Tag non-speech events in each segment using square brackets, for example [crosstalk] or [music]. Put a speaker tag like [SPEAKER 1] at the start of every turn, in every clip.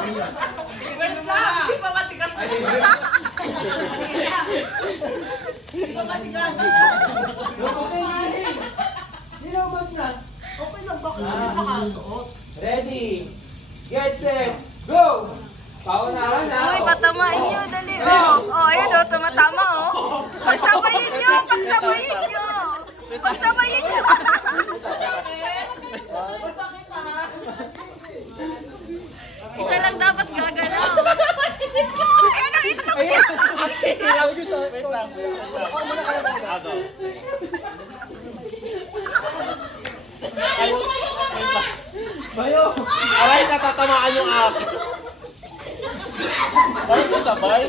[SPEAKER 1] Wait lang, di pa matigas. Di pa matigas.
[SPEAKER 2] Na. Nilabas na.
[SPEAKER 1] Okay lang ba kung hindi nakasuot?
[SPEAKER 2] Ready, get set, go! Paunahan na.
[SPEAKER 3] Uy, patamain nyo,
[SPEAKER 4] Wait lang. Ako muna kayo. Ako.
[SPEAKER 2] Bayo!
[SPEAKER 4] Aray, natatamaan yung akin. Bakit kasabay?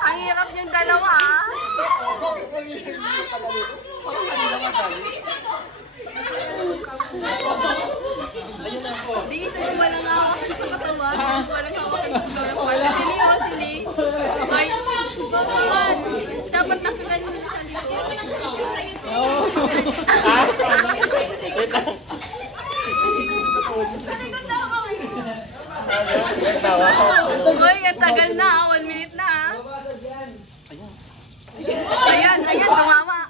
[SPEAKER 3] Ang hirap yung dalawa ah. Di isa yung walang hawak sa katawan. Walang hawak ng katawan. Wala. Sili oh, sili. Ay, bawal. Dapat nakilan mo sa
[SPEAKER 4] Ha? Wait lang. Wait lang.
[SPEAKER 3] Uy, ang tagal na ah. One minute na ah. Ayan, ayan, tumama.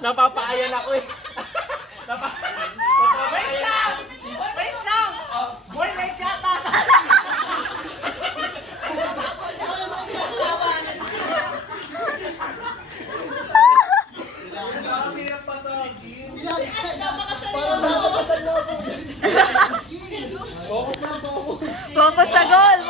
[SPEAKER 4] Napapaayan ako eh. Napa [laughs]
[SPEAKER 1] Wait lang! Wait lang! Boy, may yata.
[SPEAKER 3] Focus sa goal.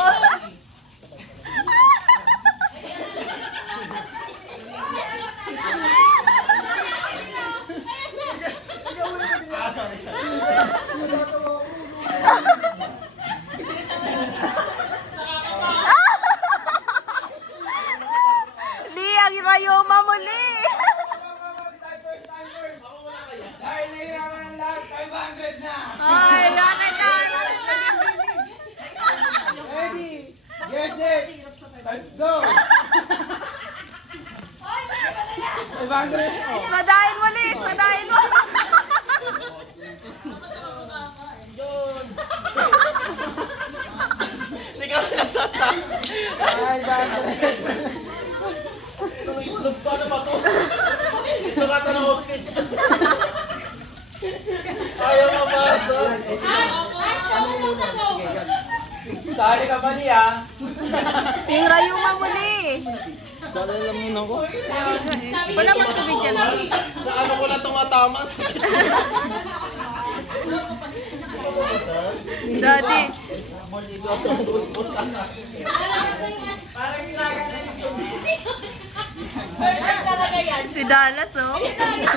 [SPEAKER 3] Li, ang rayoma mo, Li.
[SPEAKER 2] Dahil nahirapan ang lahat, 500 na.
[SPEAKER 3] Ay, natin na, natin na.
[SPEAKER 2] Ready, get set, let's go! 500 na.
[SPEAKER 3] Ismadahin mo, Li. Ismadahin mo.
[SPEAKER 4] Hindi ka nagtatang.
[SPEAKER 2] 500.
[SPEAKER 4] Itlog pa na ba to? Ito ka tanong hostage. Ayaw mabasag.
[SPEAKER 2] Sali ka pa niya.
[SPEAKER 3] Yung rayuma mo, Li.
[SPEAKER 4] Sana lang muna ko.
[SPEAKER 3] Wala
[SPEAKER 1] yung tubig.
[SPEAKER 3] Si Dallas, oh.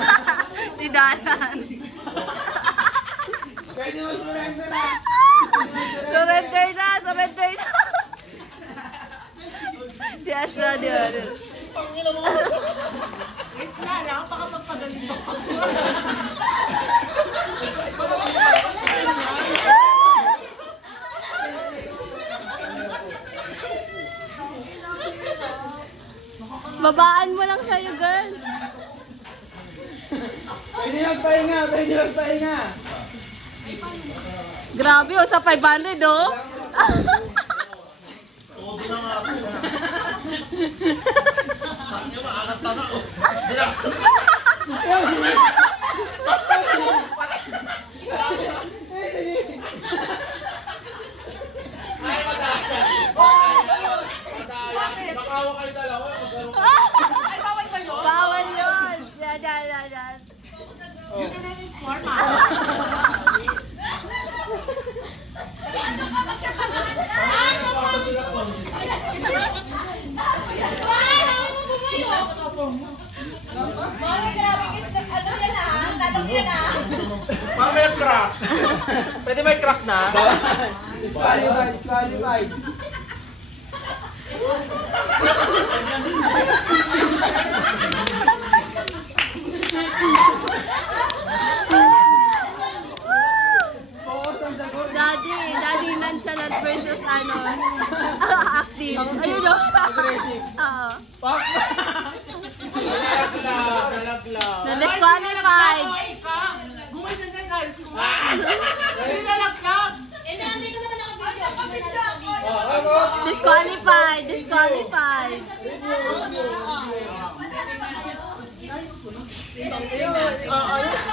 [SPEAKER 3] [laughs] si Dalan.
[SPEAKER 2] Pwede mo surrender na.
[SPEAKER 3] Surrender na, surrender na. si Ashra, di ba?
[SPEAKER 4] Pangina mo.
[SPEAKER 1] Wait nga lang, baka magpagaling ako.
[SPEAKER 3] Babaan mo lang sa'yo, girl.
[SPEAKER 2] Pwede magpahinga, pwede magpahinga.
[SPEAKER 3] Grabe, oh, sa 500, oh.
[SPEAKER 4] Todo na nga ako. Tangina, maangat na na. oh. [laughs] Ay, madaya. Madaya. Makawa kayo dalawa. Magkaroon
[SPEAKER 1] Ay, bawal ba yun?
[SPEAKER 3] Bawal yun. Yan, yan, yan, yan.
[SPEAKER 1] Yung in-inform ha.
[SPEAKER 4] Parang may crack. Pwede may crack na?
[SPEAKER 2] Disqualified, disqualified. Focus [laughs]
[SPEAKER 1] qualified. Uh,